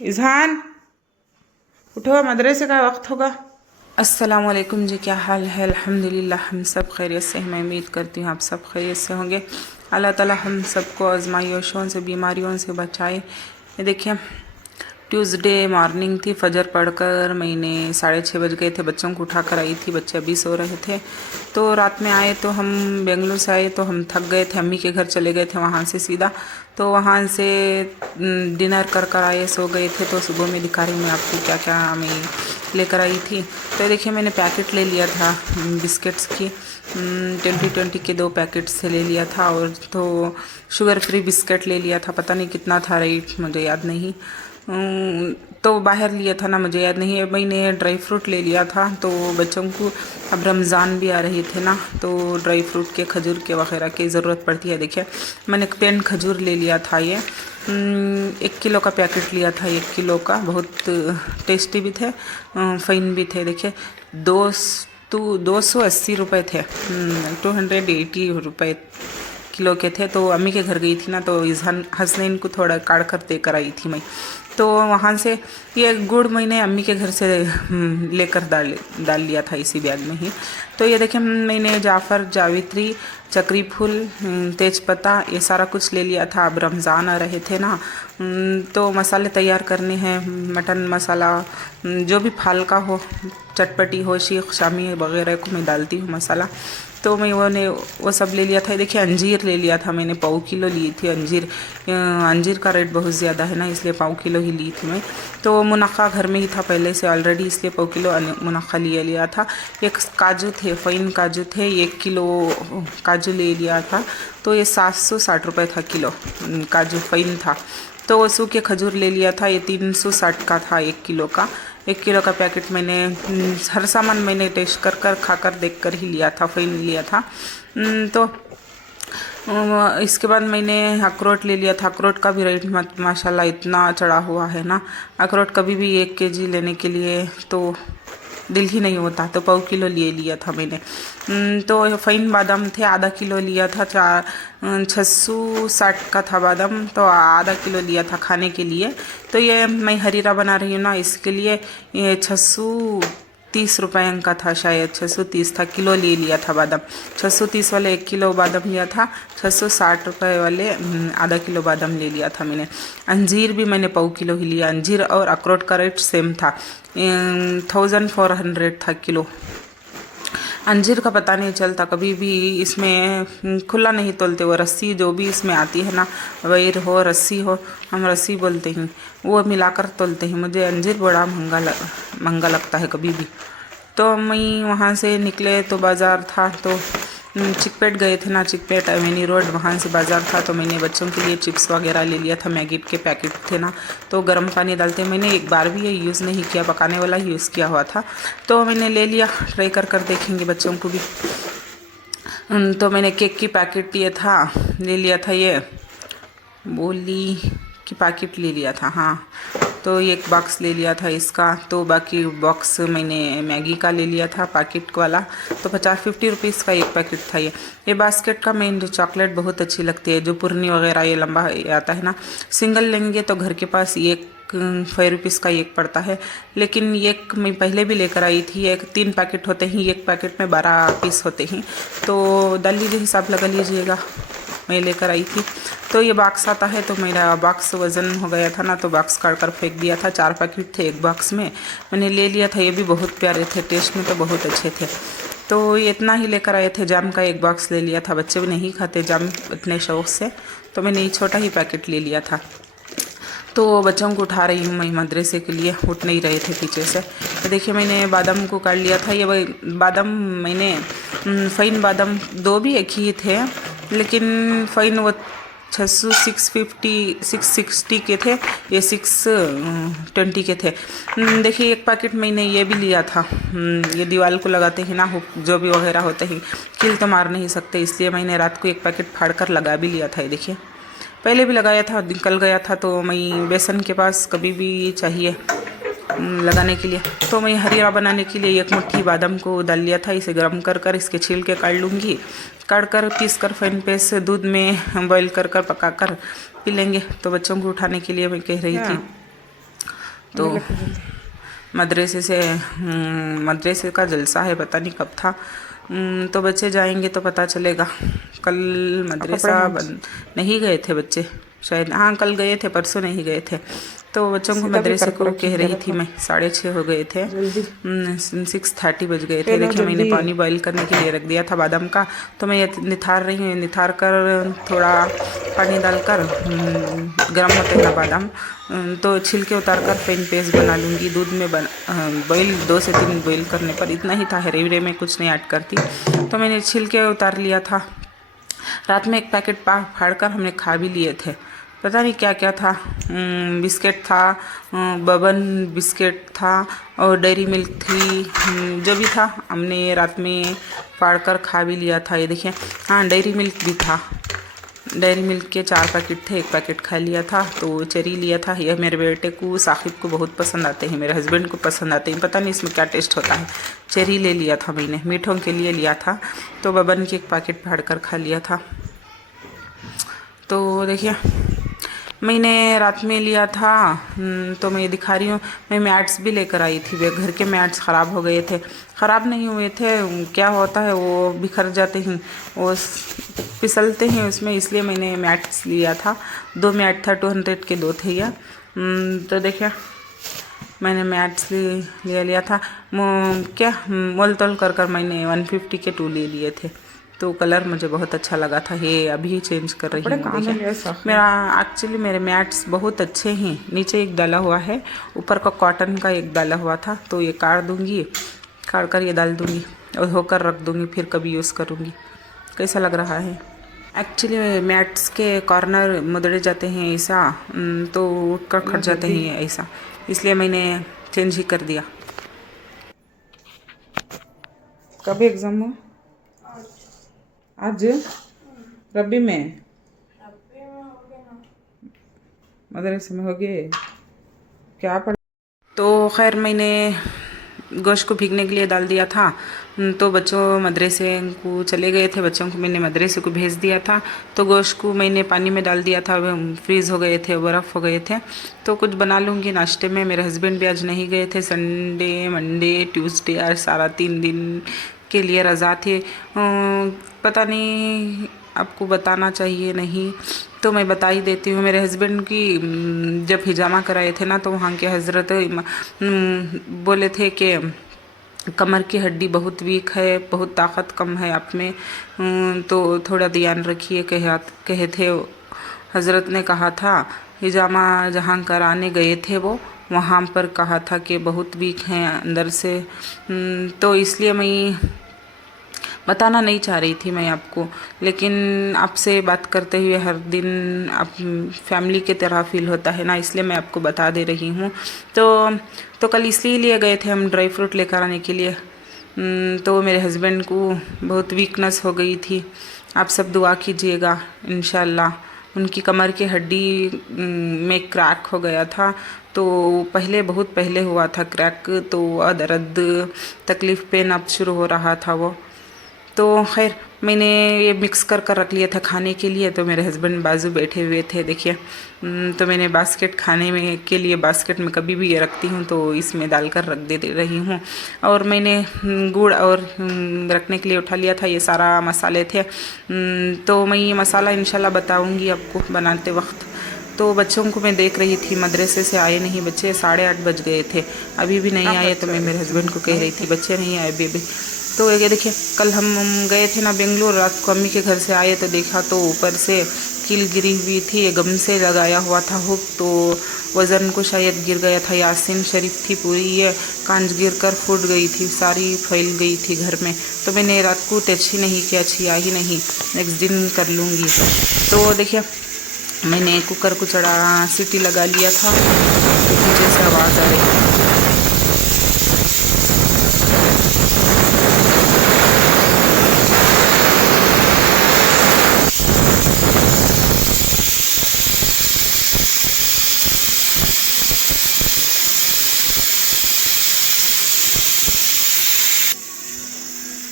इज़हान उठो, मदरसे का वक्त होगा। अस्सलामुअलैकुम जी, क्या हाल है? अल्हम्दुलिल्लाह हम सब खैरियत से हैं। मैं उम्मीद करती हूँ आप सब खैरियत से होंगे। अल्लाह ताला हम सबको आजमाइशों से, बीमारियों से बचाए। ये देखिए, ट्यूसडे मॉर्निंग थी। फजर पढ़कर मैंने 6:30 बज गए थे, बच्चों को उठा कर आई थी। बच्चे अभी सो रहे थे। तो रात में आए तो हम बेंगलुरु से आए तो हम थक गए थे, अम्मी के घर चले गए थे वहाँ से सीधा। तो वहाँ से डिनर कर कर आए, सो गए थे। तो सुबह में दिखा रही मैं आपको क्या क्या मैं लेकर आई थी। तो देखिए, मैंने पैकेट ले लिया था बिस्किट्स की, 20 के 2 पैकेट्स से ले लिया था। और तो शुगर फ्री बिस्किट ले लिया था, पता नहीं कितना था रेट, मुझे याद नहीं। तो बाहर लिया था ना, मुझे याद नहीं है। मैंने ड्राई फ्रूट ले लिया था, तो बच्चों को अब रमज़ान भी आ रही थे ना, तो ड्राई फ्रूट के, खजूर के वगैरह की ज़रूरत पड़ती है। देखिए, मैंने 10 खजूर ले लिया था। ये 1 किलो का पैकेट लिया था, 1 किलो का। बहुत टेस्टी भी थे, फ़ाइन भी थे। देखिए, 280 रुपये थे, 280 रुपये किलो के थे। तो अम्मी के घर गई थी ना, तो इज़हान हसनैन को थोड़ा काट कर दे कर आई थी मैं। तो वहाँ से ये गुड़ मैंने अम्मी के घर से लेकर डाल लिया था इसी बैग में ही। तो ये देखिए, मैंने जाफ़र, जावित्री, चक्री फूल, तेज़पत्ता, ये सारा कुछ ले लिया था। अब रमज़ान आ रहे थे ना, तो मसाले तैयार करने हैं। मटन मसाला, जो भी फालका हो, चटपटी हो, शीख शामी वगैरह को मैं डालती हूँ मसाला। तो मैं वो सब ले लिया था। देखिए, अंजीर ले लिया था मैंने, 1.25 किलो ली थी अंजीर। अंजीर का रेट बहुत ज़्यादा है ना, इसलिए 1.25 किलो ही ली थी मैं। तो मुनक्का घर में ही था पहले से ऑलरेडी, इसलिए 1.25 किलो मुनक्का लिया था। एक काजू थे, फ़ाइन काजू थे, 1 किलो काजू ले लिया था। तो ये 760 रुपये था किलो, काजू फ़ाइन था। तो सूखे खजूर ले लिया था, ये 360 का था 1 किलो का। 1 किलो का पैकेट मैंने हर सामान मैंने टेस्ट कर खाकर देख कर ही लिया था, फ़ाइन लिया था। तो इसके बाद मैंने अखरोट ले लिया था। अखरोट का भी रेट माशाल्लाह इतना चढ़ा हुआ है ना, अखरोट कभी भी 1 केजी लेने के लिए तो दिल ही नहीं होता। तो 1.25 किलो लिया था मैंने। तो फ़ाइन बादाम थे, आधा किलो लिया था। 660 का था बादाम, तो आधा किलो लिया था खाने के लिए। तो ये मैं हरीरा बना रही हूँ ना, इसके लिए ये 630 रुपये का था, शायद 630 था। किलो ले लिया था बादाम। 630 वाले 1 किलो बादाम लिया था, 660 रुपये वाले आधा किलो बादाम ले लिया था मैंने। अंजीर भी मैंने 1.25 किलो ही लिया। अंजीर और अखरोट का रेट सेम था, 1400 था किलो। अंजीर का पता नहीं चलता कभी भी, इसमें खुला नहीं तोलते। वो रस्सी जो भी इसमें आती है ना, वैर हो रस्सी हो, हम रस्सी बोलते हैं, वो मिलाकर तोलते हैं। मुझे अंजीर बड़ा महंगा लगता है कभी भी। तो मैं वहाँ से निकले तो बाज़ार था, तो चिकपेट गए थे ना, चिकपेट एवेन्यू रोड, वहाँ से बाज़ार था। तो मैंने बच्चों के लिए चिप्स वगैरह ले लिया था। मैगी के पैकेट थे ना, तो गर्म पानी डालते, मैंने एक बार भी ये यूज़ नहीं किया, पकाने वाला ही यूज़ किया हुआ था। तो मैंने ले लिया, ट्राई कर देखेंगे बच्चों को भी। तो मैंने केक की पैकेट ये था, ले लिया था। ये बोली की पैकेट ले लिया था, हाँ। तो एक बॉक्स ले लिया था इसका। तो बाकी बॉक्स मैंने मैगी का ले लिया था पैकेट वाला। तो 50 रुपीज़ का एक पैकेट था ये बास्केट का। मैं जो चॉकलेट बहुत अच्छी लगती है, जो पुरनी वगैरह ये लंबा आता है ना, सिंगल लेंगे तो घर के पास एक 5 रुपीज़ का एक पड़ता है। लेकिन एक मैं पहले भी लेकर आई थी, 3 पैकेट होते हैं, एक पैकेट में 12 पीस होते हैं। तो डाल लीजिए, हिसाब लगा लीजिएगा। मैं लेकर आई थी। तो ये बॉक्स आता है, तो मेरा बॉक्स वज़न हो गया था ना, तो बॉक्स काट कर फेंक दिया था। 4 पैकेट थे एक बॉक्स में, मैंने ले लिया था। ये भी बहुत प्यारे थे, टेस्ट में तो बहुत अच्छे थे। तो ये इतना ही लेकर आए थे। जाम का एक बॉक्स ले लिया था, बच्चे भी नहीं खाते जाम इतने शौक़ से, तो मैंने ये छोटा ही पैकेट ले लिया था। तो बच्चों को उठा रही हूँ मैं मदरसे के लिए, उठ नहीं रहे थे पीछे से। तो देखिए, मैंने बादाम को काट लिया था। ये बादाम मैंने फ़ाइन बादाम 2 भी एक ही थे, लेकिन फ़ाइन वो 660 के थे, ये 620 के थे। देखिए, एक पैकेट मैंने ये भी लिया था। ये दीवार को लगाते हैं ना, जो भी वगैरह होते हैं, कील तो मार नहीं सकते, इसलिए मैंने रात को एक पैकेट फाड़ कर लगा भी लिया था। ये देखिए, पहले भी लगाया था, निकल गया था। तो मैं बेसन के पास कभी भी चाहिए लगाने के लिए, तो मैं हरीरा बनाने के लिए 1 मुट्ठी बादाम को डाल लिया था। इसे गर्म कर इसके छिलके काट लूँगी, काट कर पीस कर फाइन पेस्ट दूध में बॉईल कर पका कर पी लेंगे। तो बच्चों को उठाने के लिए मैं कह रही थी। तो मदरसे का जलसा है, पता नहीं कब था। तो बच्चे जाएंगे तो पता चलेगा। कल मदरसा नहीं गए थे बच्चे शायद, हाँ कल गए थे, परसों नहीं गए थे। तो बच्चों को मदरसे को कह रही थी मैं, 6:30 हो गए थे, 6:30 बज गए थे। देखिए मैंने पानी बॉईल करने के लिए रख दिया था बादाम का, तो मैं ये निथार रही हूँ। निथार कर थोड़ा पानी डालकर गर्म होते हैं बादाम, तो छिलके उतार कर फेन पेस्ट बना लूँगी। दूध में बॉईल 2 से 3 बॉईल करने पर इतना ही था, हरे वरे में कुछ नहीं ऐड करती। तो मैंने छिलके उतार लिया था। रात में एक पैकेट फाड़ कर हमने खा भी लिए थे। पता नहीं क्या क्या था, बिस्किट था, बबन बिस्किट था और डेयरी मिल्क थी, जो भी था हमने रात में फाड़ कर खा भी लिया था। ये देखिए, हाँ डेयरी मिल्क भी था। डेयरी मिल्क के 4 पैकेट थे, 1 पैकेट खा लिया था। तो चेरी लिया था, यह मेरे बेटे को साकिब को बहुत पसंद आते हैं, मेरे हस्बैंड को पसंद आते हैं, पता नहीं इसमें क्या टेस्ट होता है। चेरी ले लिया था मैंने, मीठों के लिए लिया था। तो बबन की 1 पैकेट फाड़ कर खा लिया था। तो देखिए मैंने रात में लिया था, तो मैं दिखा रही हूँ। मैं मैट्स भी लेकर आई थी, वे घर के मैट्स ख़राब हो गए थे। ख़राब नहीं हुए थे, क्या होता है वो बिखर जाते हैं, वो फिसलते हैं उसमें, इसलिए मैंने मैट्स लिया था। 2 मैट था, 200 के 2 थे यह। तो देखिए मैंने मैट्स लिया था। क्या मोल तोल कर मैंने 150 के 2 ले लिए थे। तो कलर मुझे बहुत अच्छा लगा था, ये अभी चेंज कर रही हूँ। मेरे मैट्स बहुत अच्छे हैं। नीचे एक डाला हुआ है, ऊपर का कॉटन का एक डाला हुआ था, तो ये काट कर ये डाल दूँगी और धोकर रख दूँगी, फिर कभी यूज़ करूँगी। कैसा लग रहा है? एक्चुअली मैट्स के कॉर्नर मुदड़े जाते हैं ऐसा, तो खट जाते हैं ऐसा, इसलिए मैंने चेंज ही कर दिया। कब एग्ज़ाम हो? आज रबी में मदरसे में हो गए क्या पढ़। तो खैर मैंने गोश्त को भीगने के लिए डाल दिया था। तो बच्चों मदरसे को चले गए थे, बच्चों को मैंने मदरसे को भेज दिया था। तो गोश्त को मैंने पानी में डाल दिया था, फ्रीज़ हो गए थे, बर्फ़ हो गए थे। तो कुछ बना लूँगी नाश्ते में। मेरे हस्बैंड भी आज नहीं गए थे, संडे मंडे ट्यूसडे आज सारा 3 दिन के लिए रज़ा थे। पता नहीं आपको बताना चाहिए नहीं, तो मैं बता ही देती हूँ। मेरे हस्बैंड की जब हिजामा कराए थे ना, तो वहाँ के हज़रत बोले थे कि कमर की हड्डी बहुत वीक है, बहुत ताकत कम है आप में, तो थोड़ा ध्यान रखिए कहे थे। हज़रत ने कहा था, हिजामा जहाँ कराने गए थे वो वहाँ पर कहा था कि बहुत वीक हैं अंदर से। तो इसलिए मैं बताना नहीं चाह रही थी मैं आपको, लेकिन आपसे बात करते हुए हर दिन आप फैमिली की तरह फील होता है ना, इसलिए मैं आपको बता दे रही हूँ। तो कल इसलिए लिए गए थे हम ड्राई फ्रूट लेकर आने के लिए। तो मेरे हस्बैंड को बहुत वीकनेस हो गई थी। आप सब दुआ कीजिएगा इंशाल्लाह। उनकी कमर की हड्डी में क्रैक हो गया था, तो बहुत पहले हुआ था क्रैक, तो दर्द तकलीफ़ पेन अब शुरू हो रहा था वो। तो खैर मैंने ये मिक्स कर रख लिया था खाने के लिए। तो मेरे हस्बैंड बाजू बैठे हुए थे, देखिए। तो मैंने बास्केट खाने में के लिए बास्केट में कभी भी ये रखती हूँ तो इसमें डालकर रख दे रही हूँ। और मैंने गुड़ और रखने के लिए उठा लिया था, ये सारा मसाले थे। तो मैं ये मसाला इंशाल्लाह बताऊँगी आपको बनाते वक्त। तो बच्चों को मैं देख रही थी, मदरसे से आए नहीं बच्चे, 8:30 बज गए थे, अभी भी नहीं आए। तो मैं मेरे हस्बैंड को कह रही थी बच्चे नहीं आए बेबी। तो ये देखिए, कल हम गए थे ना बेंगलोर, रात को अम्मी के घर से आए तो देखा तो ऊपर से कील गिरी हुई थी, गम से लगाया हुआ था हुक, तो वज़न को शायद गिर गया था। यासीन शरीफ थी पूरी, ये कांच गिर कर फूट गई थी, सारी फैल गई थी घर में। तो मैंने रात को टच ही नहीं किया, छिया ही नहीं, नेक्स्ट दिन कर लूँगी। तो देखिए मैंने कुकर को सीटी लगा लिया था, तो पीछे से आवाज़ आ रही है।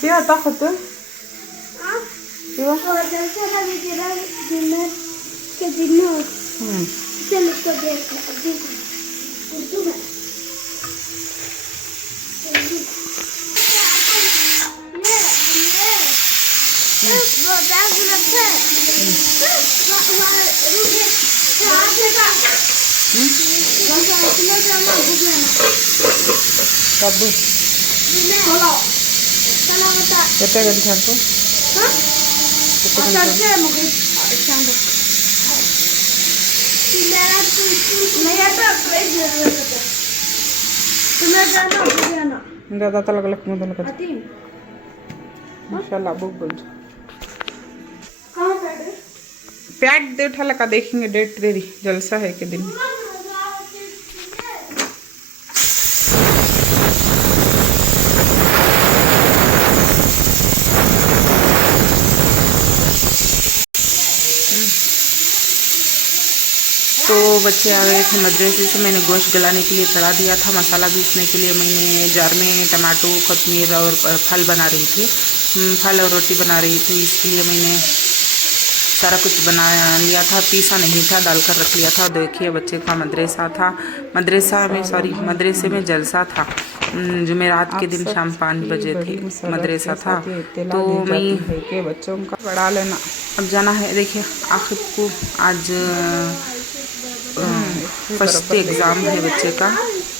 क्या ताकत है? कब कितने घंटे हमको ज़्यादा तो अलग अलग मुझे लगा माशाल्लाह बुक बोल पैक दे उठा लगा देखेंगे डेट दे रही जलसा है के दिन तो बच्चे आ गए थे मदरसे से। मैंने गोश्त गलाने के लिए चढ़ा दिया था। मसाला पीसने के लिए मैंने जार में टमाटो कोतमीर और फल बना रही थी, फल और रोटी बना रही थी। इसके लिए मैंने सारा कुछ बना लिया था, पीसा नहीं था, डालकर रख लिया था। देखिए बच्चे का मदरसा था, मदरसे में जलसा था। जुमेरात के दिन शाम 5 बजे थे, मदरसा था। तो मैं बच्चों का पढ़ा लेना। अब जाना है। देखिए आखिर को आज फर्स्ट एग्ज़ाम है बच्चे का,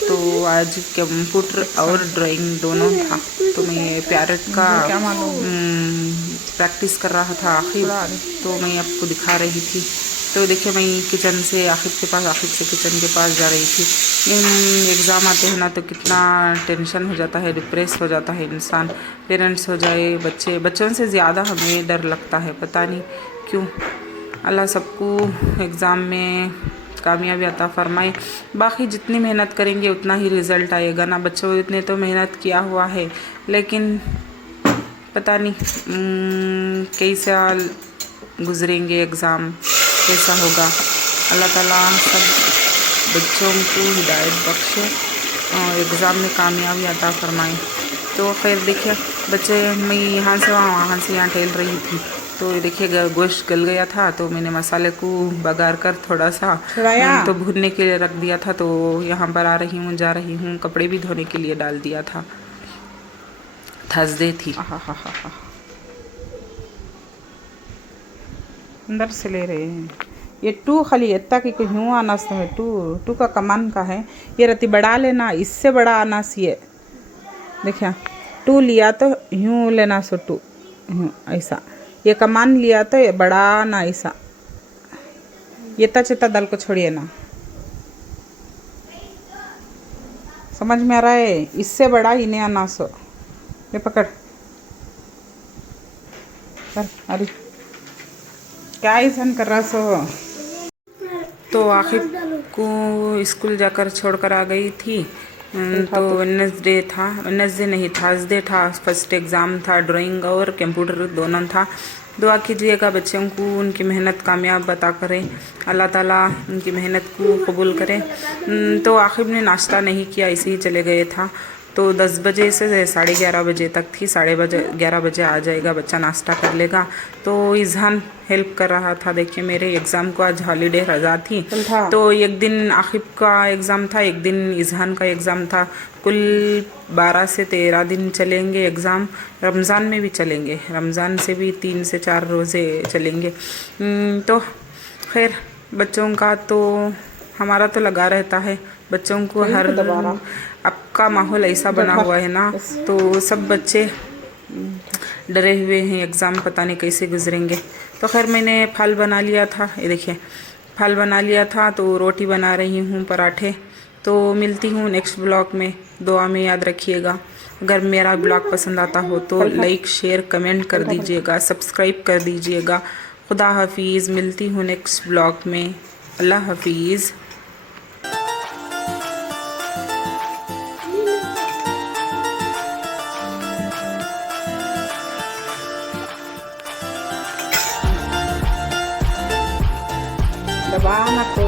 तो आज कंप्यूटर और ड्राइंग दोनों था। तो मैं पैरट का प्रैक्टिस कर रहा था आखिर, तो मैं आपको दिखा रही थी। तो देखिए मैं किचन से आखिर से किचन के पास जा रही थी। एग्ज़ाम आते हैं ना तो कितना टेंशन हो जाता है, डिप्रेस हो जाता है इंसान। पेरेंट्स हो जाए, बच्चों से ज़्यादा हमें डर लगता है, पता नहीं क्यों। अल्लाह सबको एग्ज़ाम में कामयाबी अता फरमाए। बाकी जितनी मेहनत करेंगे उतना ही रिज़ल्ट आएगा ना। बच्चों इतने तो मेहनत किया हुआ है, लेकिन पता नहीं कैसा गुजरेंगे एग्ज़ाम, कैसा होगा। अल्लाह ताला सब बच्चों को हिदायत बख्शे और एग्ज़ाम में कामयाबी अता फरमाए। तो खैर देखिए बच्चे, मैं यहाँ से वहाँ से यहाँ टहल रही थी। तो देखिए गोश्त गल गया था, तो मैंने मसाले को बघार कर थोड़ा सा तो भूनने के लिए रख दिया था। तो यहाँ पर आ रही हूँ, जा रही हूँ। कपड़े भी धोने के लिए डाल दिया था, थर्सडे थी। अंदर से ले रहे हैं ये टू खाली इतना कि कोई यूँ अनास है। टू का कमान का है ये। रति बढ़ा लेना, इससे बड़ा अनास ये देखिए। 2 लिया तो यूँ लेना, सो 2 यूँ ऐसा। ये कमान लिया तो ये बड़ा ना ऐसा। ये चेता दाल को छोड़िए ना, समझ में आ रहा है। इससे बड़ा इन्हें अनास हो। ये पकड़ अरे क्या ऐसा कर रहा सो। तो आखिर को स्कूल जाकर छोड़कर आ गई थी। तो वेडनेसडे नहीं, थर्सडे था। फर्स्ट एग्ज़ाम था, ड्राइंग और कंप्यूटर दोनों था। दुआ कीजिएगा बच्चों को, उनकी मेहनत कामयाब अता करें। अल्लाह ताला उनकी मेहनत को कबूल करें। तो आखिर ने नाश्ता नहीं किया, ऐसे ही चले गए था। तो 10 बजे से 11:30 बजे तक थी। 11:30 बजे आ जाएगा बच्चा, नाश्ता कर लेगा। तो इज़हान हेल्प कर रहा था। देखिए मेरे एग्ज़ाम को आज हॉलीडे रजा थी, तो एक दिन आखिब का एग्ज़ाम था, एक दिन इज़हान का एग्ज़ाम था। कुल 12 से 13 दिन चलेंगे एग्ज़ाम। रमज़ान में भी चलेंगे, रमज़ान से भी 3 से 4 रोज़े चलेंगे। तो खैर बच्चों का तो हमारा तो लगा रहता है। बच्चों को हर आपका माहौल ऐसा बना हुआ है ना, तो सब बच्चे डरे हुए हैं एग्ज़ाम, पता नहीं कैसे गुजरेंगे। तो खैर मैंने फल बना लिया था, ये देखिए फल बना लिया था। तो रोटी बना रही हूँ, पराठे। तो मिलती हूँ नेक्स्ट ब्लॉग में। दुआ में याद रखिएगा। अगर मेरा ब्लॉग पसंद आता हो तो लाइक शेयर कमेंट कर दीजिएगा, सब्सक्राइब कर दीजिएगा। खुदा हाफिज़। मिलती हूँ नेक्स्ट ब्लॉग में। अल्लाह हाफिज़। दबाना तो